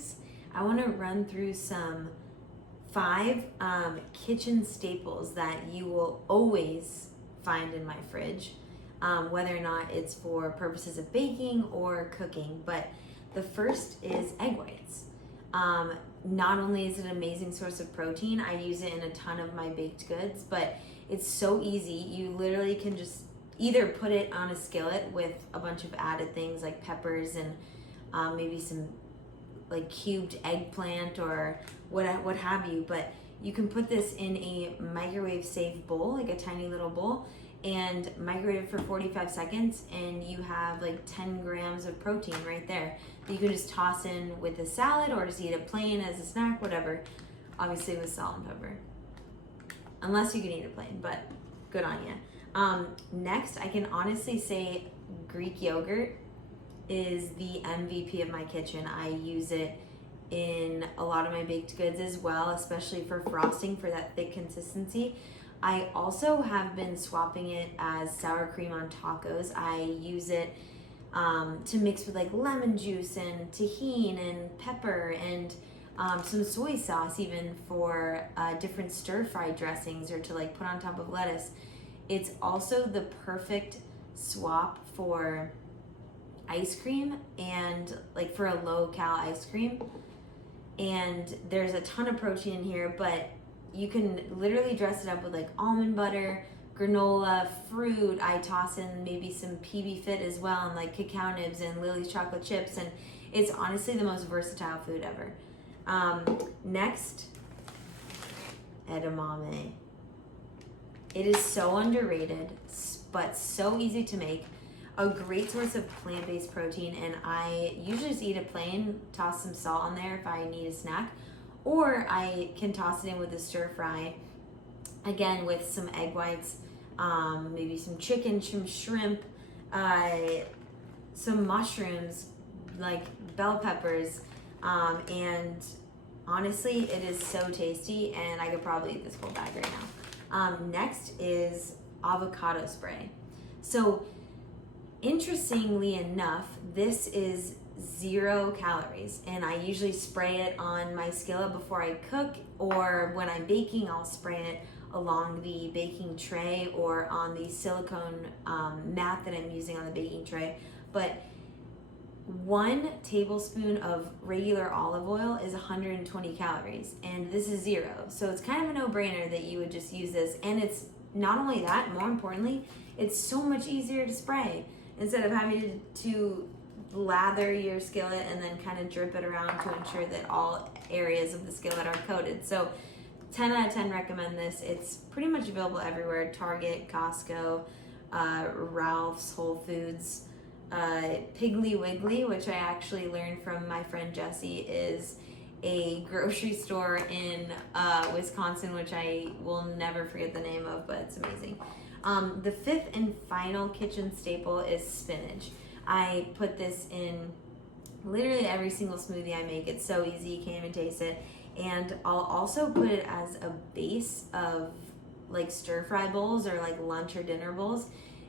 this, I want to run through some 5 kitchen staples that you will always find in my fridge, whether or not it's for purposes of baking or cooking. But the first is egg whites. Not only is it an amazing source of protein, I use it in a ton of my baked goods, but it's so easy. You literally can just either put it on a skillet with a bunch of added things like peppers and maybe some like cubed eggplant or what have you, but you can put this in a microwave safe bowl, like a tiny little bowl, and microwave it for 45 seconds, and you have like 10 grams of protein right there that you can just toss in with a salad or just eat it plain as a snack, whatever, obviously with salt and pepper, unless you can eat it plain, but good on you. Next, I can honestly say Greek yogurt is the MVP of my kitchen. I use it in a lot of my baked goods as well, especially for frosting for that thick consistency. I also have been swapping it as sour cream on tacos. I use it to mix with like lemon juice and tajin and pepper and some soy sauce even for different stir-fry dressings or to like put on top of lettuce. It's also the perfect swap for ice cream and like for a low-cal ice cream. And there's a ton of protein in here, but you can literally dress it up with like almond butter, granola, fruit. I toss in maybe some PB Fit as well, and like cacao nibs and Lily's chocolate chips, and it's honestly the most versatile food ever. Next, edamame. It is so underrated, but so easy to make. A great source of plant-based protein, and I usually just eat it plain, toss some salt on there if I need a snack, or I can toss it in with a stir fry, again with some egg whites, maybe some chicken, some shrimp, some mushrooms, like bell peppers, and honestly, it is so tasty, and I could probably eat this whole bag right now. Next is avocado spray. So interestingly enough, this is 0 calories, and I usually spray it on my skillet before I cook, or when I'm baking, I'll spray it along the baking tray or on the silicone mat that I'm using on the baking tray. But 1 tablespoon of regular olive oil is 120 calories, and this is 0. So it's kind of a no-brainer that you would just use this. And it's not only that, more importantly, it's so much easier to spray instead of having to lather your skillet and then kind of drip it around to ensure that all areas of the skillet are coated. So 10 out of 10 recommend this. It's pretty much available everywhere: Target, Costco, Ralph's, Whole Foods. Piggly Wiggly, which I actually learned from my friend Jessie, is a grocery store in Wisconsin, which I will never forget the name of, but it's amazing. The 5th and final kitchen staple is spinach. I put this in literally every single smoothie I make. It's so easy, you can't even taste it. And I'll also put it as a base of like stir fry bowls or like lunch or dinner bowls,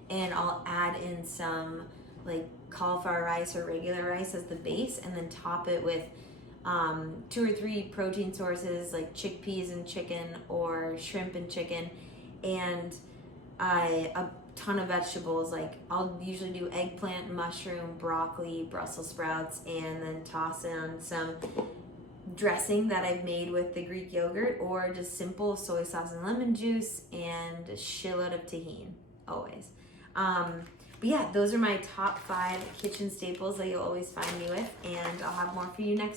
and I'll add in some like cauliflower rice or regular rice as the base, and then top it with 2 or 3 protein sources like chickpeas and chicken or shrimp and chicken, and a ton of vegetables. Like I'll usually do eggplant, mushroom, broccoli, Brussels sprouts, and then toss in some dressing that I've made with the Greek yogurt, or just simple soy sauce and lemon juice and a shitload of tajin always. But yeah, those are my top 5 kitchen staples that you'll always find me with, and I'll have more for you next